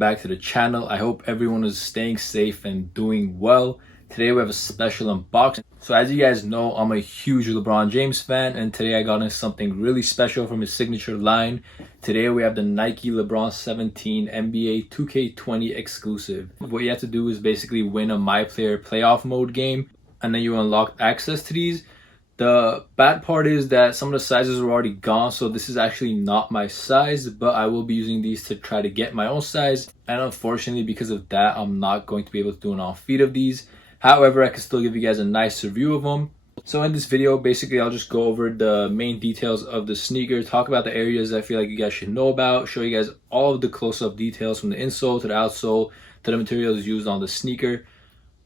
back to the channel. I hope everyone is staying safe and doing well. Today we have a special unboxing. So as you guys know, I'm a huge LeBron James fan, and today I got into something really special from his signature line. Today we have the Nike LeBron 17 NBA 2K20 exclusive. What you have to do is basically win a My Player playoff mode game, and then you unlock access to these. The bad part is that some of the sizes are already gone, so this is actually not my size, but I will be using these to try to get my own size. And unfortunately, because of that, I'm not going to be able to do an on-feed of these. However, I can still give you guys a nice review of them. So in this video, basically, I'll just go over the main details of the sneaker, talk about the areas I feel like you guys should know about, show you guys all of the close-up details from the insole to the outsole to the materials used on the sneaker.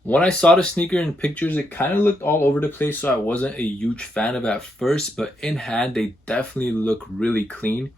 When I saw the sneaker in pictures, it kind of looked all over the place, so I wasn't a huge fan of at first, but in hand, they definitely look really clean.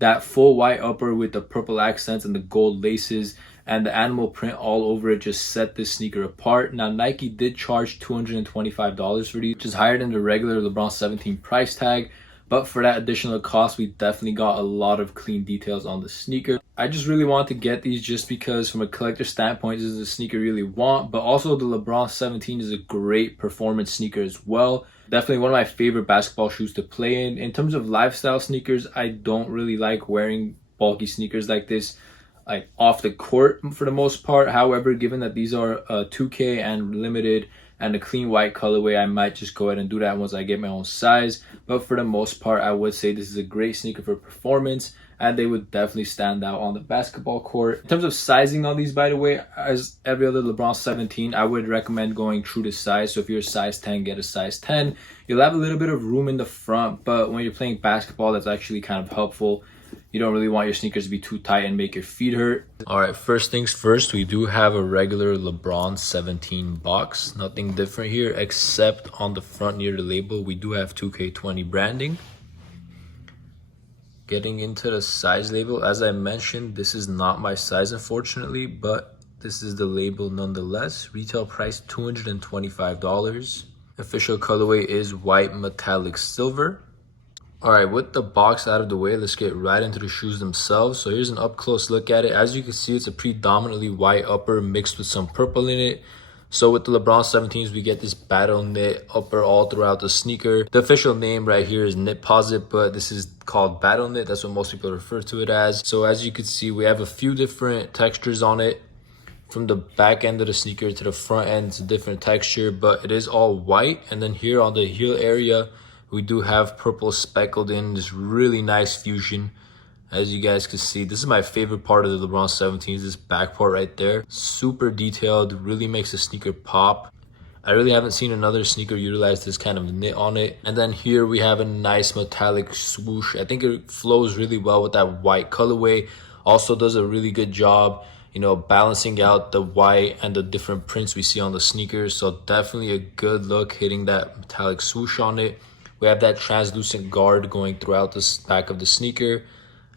That full white upper with the purple accents and the gold laces and the animal print all over it just set this sneaker apart. Now, Nike did charge $225 for these, which is higher than the regular LeBron 17 price tag. But for that additional cost, we definitely got a lot of clean details on the sneaker. I just really wanted to get these just because from a collector standpoint, this is a sneaker I really want. But also the LeBron 17 is a great performance sneaker as well. Definitely one of my favorite basketball shoes to play in. In terms of lifestyle sneakers, I don't really like wearing bulky sneakers like this, like off the court for the most part. However, given that these are 2K and limited and a clean white colorway, I might just go ahead and do that once I get my own size. But for the most part, I would say this is a great sneaker for performance, and they would definitely stand out on the basketball court. In terms of sizing on these, by the way, as every other LeBron 17, I would recommend going true to size. So if you're a size 10, get a size 10. You'll have a little bit of room in the front, but when you're playing basketball, that's actually kind of helpful. You don't really want your sneakers to be too tight and make your feet hurt. All right, first things first, we do have a regular LeBron 17 box. Nothing different here, except on the front near the label, we do have 2K20 branding. Getting into the size label, as I mentioned, this is not my size, unfortunately, but this is the label nonetheless. Retail price $225. Official colorway is white metallic silver. All right, with the box out of the way, let's get right into the shoes themselves. So here's an up close look at it. As you can see, it's a predominantly white upper mixed with some purple in it. So with the LeBron 17s, we get this battle knit upper all throughout the sneaker. The official name right here is Knitposit, but this is called battle knit. That's what most people refer to it as. So as you can see, we have a few different textures on it. From the back end of the sneaker to the front end, it's a different texture, but it is all white. And then here on the heel area, we do have purple speckled in, this really nice fusion. As you guys can see, this is my favorite part of the LeBron 17s, this back part right there. Super detailed, really makes the sneaker pop. I really haven't seen another sneaker utilize this kind of knit on it. And then here we have a nice metallic swoosh. I think it flows really well with that white colorway. Also does a really good job, you know, balancing out the white and the different prints we see on the sneakers. So definitely a good look hitting that metallic swoosh on it. We have that translucent guard going throughout the back of the sneaker,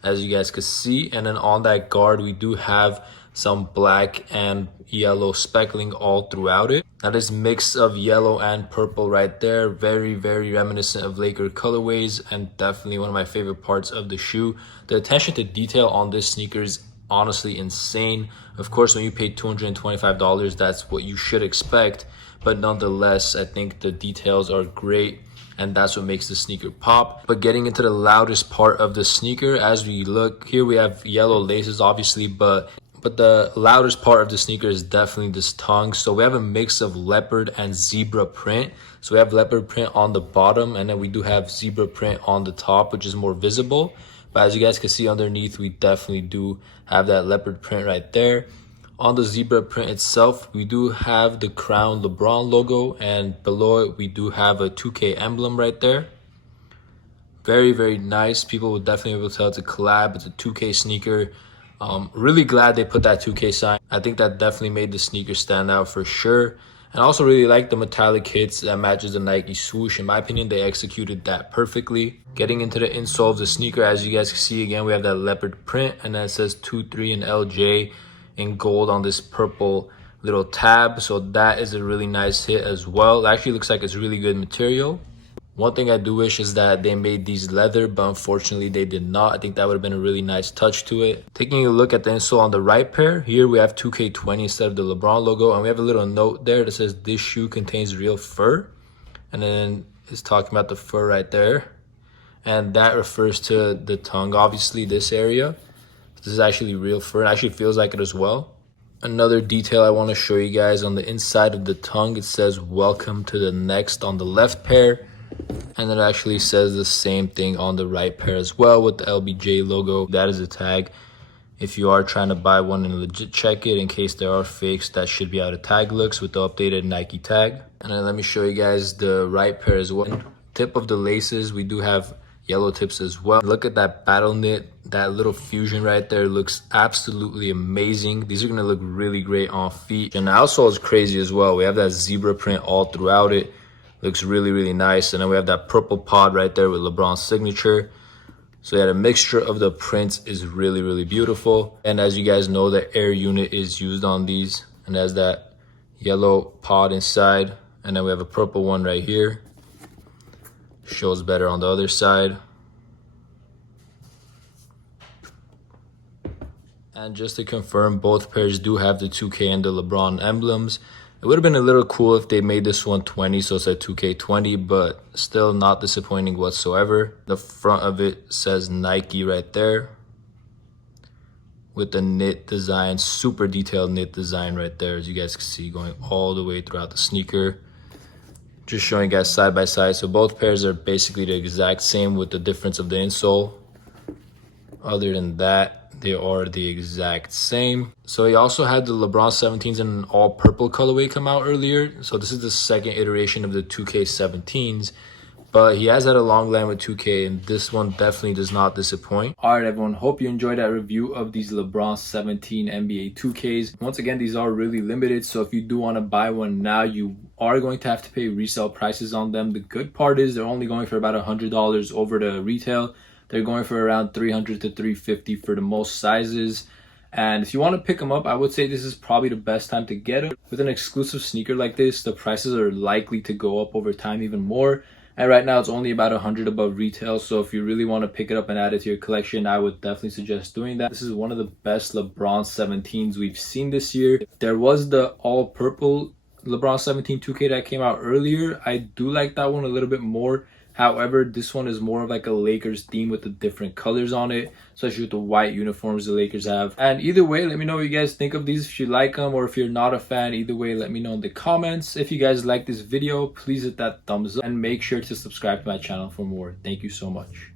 as you guys can see. And then on that guard, we do have some black and yellow speckling all throughout it. Now this mix of yellow and purple right there, very, very reminiscent of Laker colorways, and definitely one of my favorite parts of the shoe. The attention to detail on this sneaker is honestly insane. Of course, when you pay $225, that's what you should expect. But nonetheless, I think the details are great, and that's what makes the sneaker pop. But getting into the loudest part of the sneaker, as we look here, we have yellow laces obviously, but the loudest part of the sneaker is definitely this tongue. So we have a mix of leopard and zebra print. So we have leopard print on the bottom, and then we do have zebra print on the top, which is more visible. But as you guys can see underneath, we definitely do have that leopard print right there. On the zebra print itself, we do have the Crown LeBron logo, and below it, we do have a 2K emblem right there. Very, very nice. People will definitely be able to tell it's a collab. It's a 2K sneaker. Really glad they put that 2K sign. I think that definitely made the sneaker stand out for sure. And I also really like the metallic hits that matches the Nike swoosh. In my opinion, they executed that perfectly. Getting into the insole of the sneaker, as you guys can see, again, we have that leopard print, and then it says 2-3 and LJ in gold on this purple little tab. So that is a really nice hit as well. It actually looks like it's really good material. One thing I do wish is that they made these leather, but unfortunately they did not. I think that would have been a really nice touch to it. Taking a look at the insole on the right pair, here we have 2K20 instead of the Lebron logo, and we have a little note there that says this shoe contains real fur, and then it's talking about the fur right there, and that refers to the tongue, obviously this area. This is actually real fur, and actually feels like it as well. Another detail I want to show you guys on the inside of the tongue, it says welcome to the next on the left pair. And it actually says the same thing on the right pair as well with the LBJ logo. That is a tag. If you are trying to buy one and legit check it in case there are fakes, that should be how the tag looks with the updated Nike tag. And then let me show you guys the right pair as well. Tip of the laces, we do have yellow tips as well. Look at that battle knit, that little fusion right there looks absolutely amazing. These are gonna look really great on feet. And the outsole is crazy as well. We have that zebra print all throughout it. Looks really, really nice. And then we have that purple pod right there with LeBron's signature. So yeah, the mixture of the prints is really, really beautiful. And as you guys know, the air unit is used on these. And has that yellow pod inside. And then we have a purple one right here. Shows better on the other side. And just to confirm, both pairs do have the 2K and the LeBron emblems. It would have been a little cool if they made this one 20, so it's at 2K20, but still not disappointing whatsoever. The front of it says Nike right there with the knit design, super detailed knit design right there, as you guys can see, going all the way throughout the sneaker. Just showing you guys side by side. So both pairs are basically the exact same with the difference of the insole. Other than that, they are the exact same. So he also had the LeBron 17s in an all purple colorway come out earlier. So this is the second iteration of the 2K17s. But he has had a long line with 2K, and this one definitely does not disappoint. All right, everyone. Hope you enjoyed that review of these LeBron 17 NBA 2Ks. Once again, these are really limited. So if you do want to buy one now, you are going to have to pay resale prices on them. The good part is they're only going for about $100 over the retail. They're going for around $300 to $350 for the most sizes. And if you want to pick them up, I would say this is probably the best time to get it. With an exclusive sneaker like this, the prices are likely to go up over time even more. And right now it's only about $100 above retail. So if you really want to pick it up and add it to your collection, I would definitely suggest doing that. This is one of the best LeBron 17s we've seen this year. There was the all purple LeBron 17 2K that came out earlier. I do like that one a little bit more. However, this one is more of like a Lakers theme with the different colors on it, especially with the white uniforms the Lakers have. And either way, let me know what you guys think of these, if you like them or if you're not a fan. Either way, let me know in the comments. If you guys like this video, please hit that thumbs up and make sure to subscribe to my channel for more. Thank you so much.